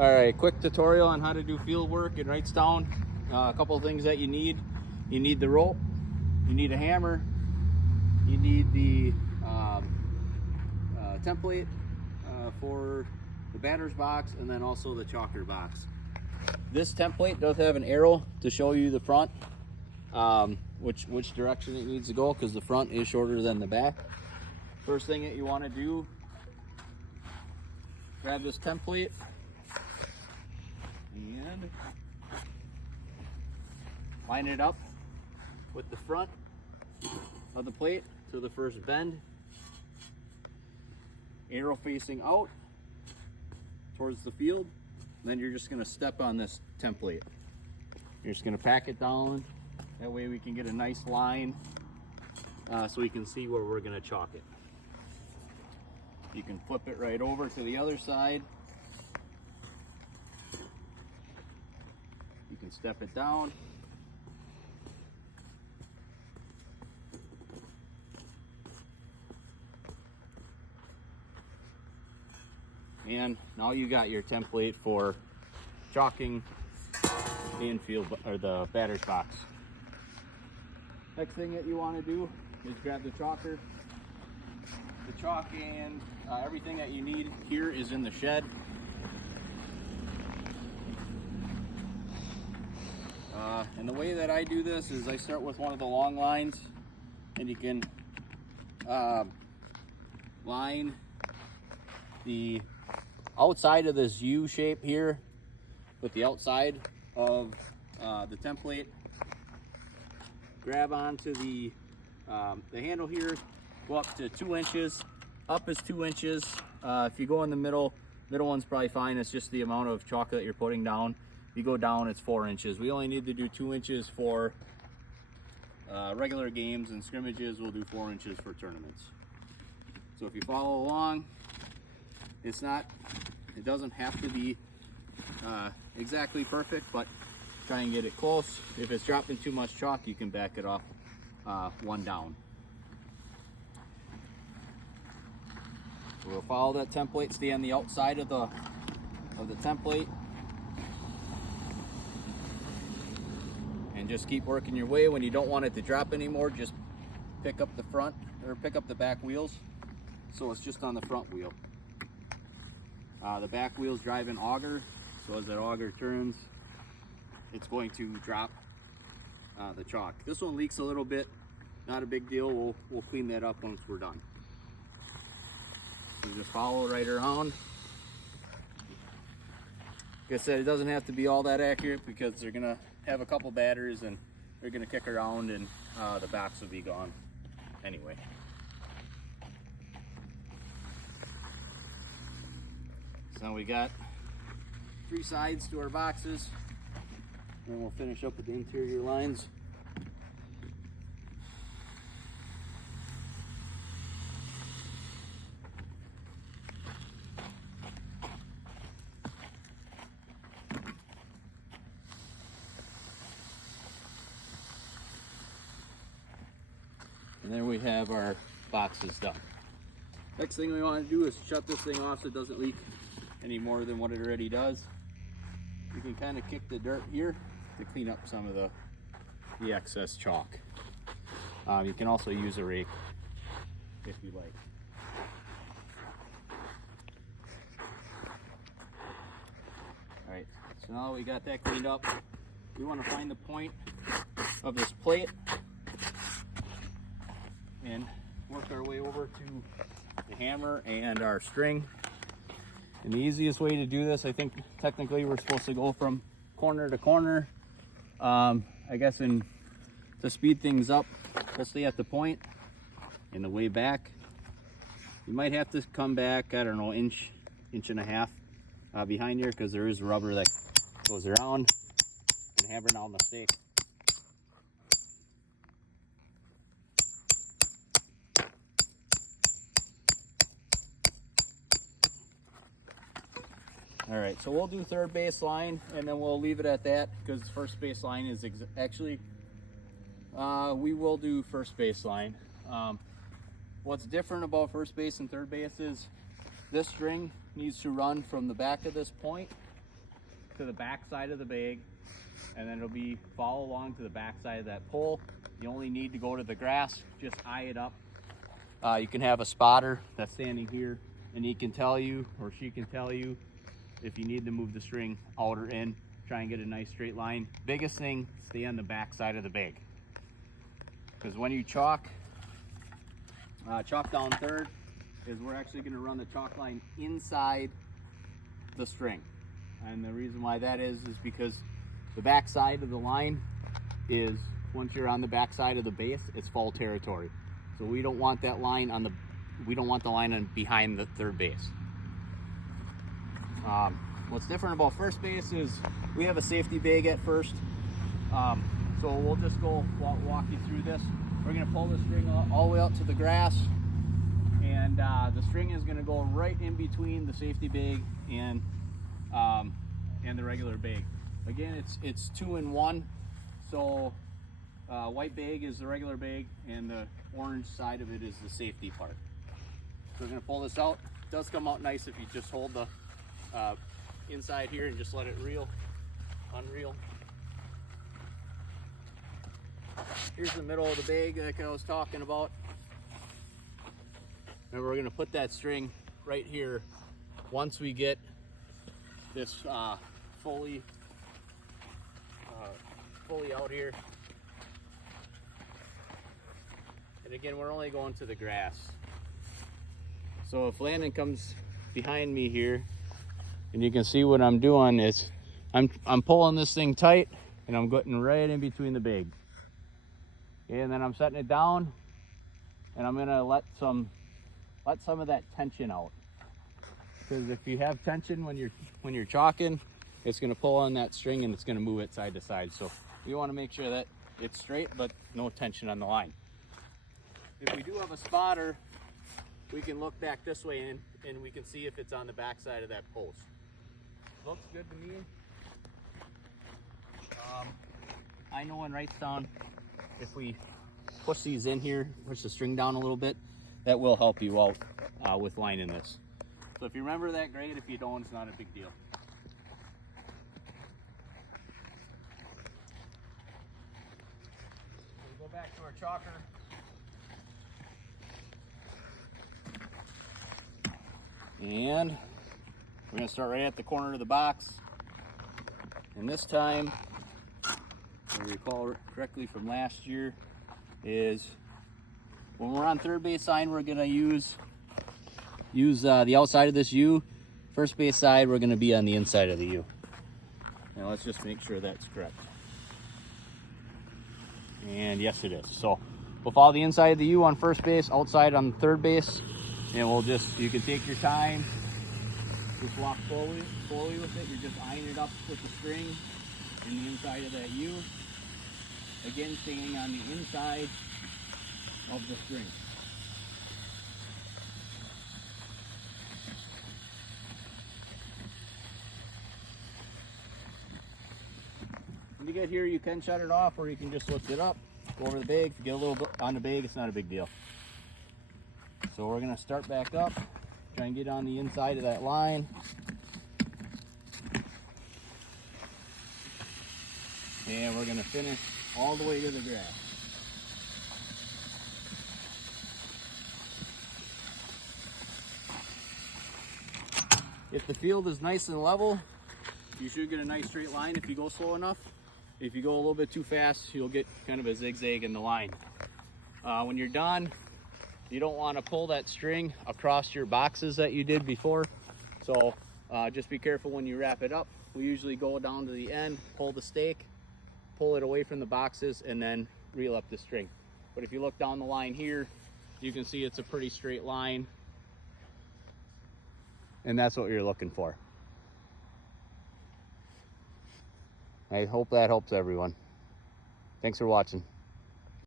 All right, quick tutorial on how to do field work in Wrightstown. A couple of things that you need. You need the rope, you need a hammer, you need the template for the batter's box, and then also the chalker box. This template does have an arrow to show you the front, which direction it needs to go, because the front is shorter than the back. First thing that you want to do, grab this template and line it up with the front of the plate to the first bend. Arrow facing out towards the field. And then you're just going to step on this template. You're just going to pack it down. That way we can get a nice line so we can see where we're going to chalk it. You can flip it right over to the other side. You can step it down. And now you got your template for chalking the infield or the batter's box. Next thing that you want to do is grab the chalker. The chalk and everything that you need here is in the shed. And the way that I do this is I start with one of the long lines, and you can line the outside of this U shape here with the outside of the template. Grab onto the handle here, go up to 2 inches. Up is 2 inches. If you go in the middle one's probably fine. It's just the amount of chalk that you're putting down. If you go down, it's 4 inches. We only need to do 2 inches for regular games, and scrimmages we'll do 4 inches for tournaments. So if you follow along, it doesn't have to be exactly perfect, but try and get it close. If it's dropping too much chalk, you can back it off one down. We'll follow that template, stay on the outside of the template, and just keep working your way. When you don't want it to drop anymore, just pick up the front or pick up the back wheels, so it's just on the front wheel. The back wheel's driving auger, so as that auger turns, it's going to drop the chalk. This one leaks a little bit, not a big deal. We'll clean that up once we're done. So just follow right around. Like I said, it doesn't have to be all that accurate, because they're gonna have a couple batters and they're gonna kick around, and the box will be gone anyway. So now we got 3 sides to our boxes, and we'll finish up with the interior lines. And there we have our boxes done. Next thing we want to do is shut this thing off so it doesn't leak any more than what it already does. You can kind of kick the dirt here to clean up some of the excess chalk. You can also use a rake if you like. Alright, so now that we got that cleaned up, we want to find the point of this plate and work our way over to the hammer and our string. And the easiest way to do this, I think technically we're supposed to go from corner to corner. I guess to speed things up, we'll stay at the point and the way back. You might have to come back, I don't know, inch and a half behind here, because there is rubber that goes around and hammer down the stake. All right, so we'll do third base line, and then we'll leave it at that, because first base line is actually, we will do first base line. What's different about first base and third base is this string needs to run from the back of this point to the back side of the bag, and then it'll be follow along to the back side of that pole. You only need to go to the grass, just eye it up. You can have a spotter that's standing here, and he can tell you, or she can tell you, if you need to move the string out or in. Try and get a nice straight line. Biggest thing, stay on the back side of the bag, because when you chalk down third, is we're actually going to run the chalk line inside the string. And the reason why that is because the back side of the line is, once you're on the back side of the base, it's fall territory. So we don't want that line on behind the third base. What's different about first base is we have a safety bag at first. So we'll just go walk you through this. We're gonna pull the string all the way out to the grass, and the string is gonna go right in between the safety bag and the regular bag. Again, it's 2 in 1. So white bag is the regular bag, and the orange side of it is the safety part. So we're gonna pull this out. It does come out nice if you just hold the inside here and just let it unreel. Here's the middle of the bag like I was talking about. And we're gonna put that string right here once we get this fully out here. And again, we're only going to the grass. So if Landon comes behind me here, and you can see what I'm doing is I'm pulling this thing tight, and I'm getting right in between the bag. And then I'm setting it down, and I'm gonna let some of that tension out. Because if you have tension when you're chalking, it's gonna pull on that string and it's gonna move it side to side. So we want to make sure that it's straight but no tension on the line. If we do have a spotter, we can look back this way and we can see if it's on the back side of that post. Looks good to me. I know in Wrightstown, if we push these in here, push the string down a little bit, that will help you out with lining this. So if you remember that, great. If you don't, it's not a big deal. We'll go back to our chalker. And we're going to start right at the corner of the box. And this time, if I recall correctly from last year, is when we're on third base side, we're going to use the outside of this U. First base side, we're going to be on the inside of the U. Now let's just make sure that's correct. And yes, it is. So we'll follow the inside of the U on first base, outside on third base, and you can take your time. Just walk slowly with it. You're just eyeing it up with the string in the inside of that U. Again, staying on the inside of the string. When you get here, you can shut it off, or you can just lift it up, go over the bag. If you get a little bit on the bag, it's not a big deal. So we're going to start back up, try and get on the inside of that line. And we're going to finish all the way to the grass. If the field is nice and level, you should get a nice straight line if you go slow enough. If you go a little bit too fast, you'll get kind of a zigzag in the line. When you're done, you don't want to pull that string across your boxes that you did before. So just be careful when you wrap it up. We usually go down to the end, pull the stake, pull it away from the boxes, and then reel up the string. But if you look down the line here, you can see it's a pretty straight line. And that's what you're looking for. I hope that helps everyone. Thanks for watching.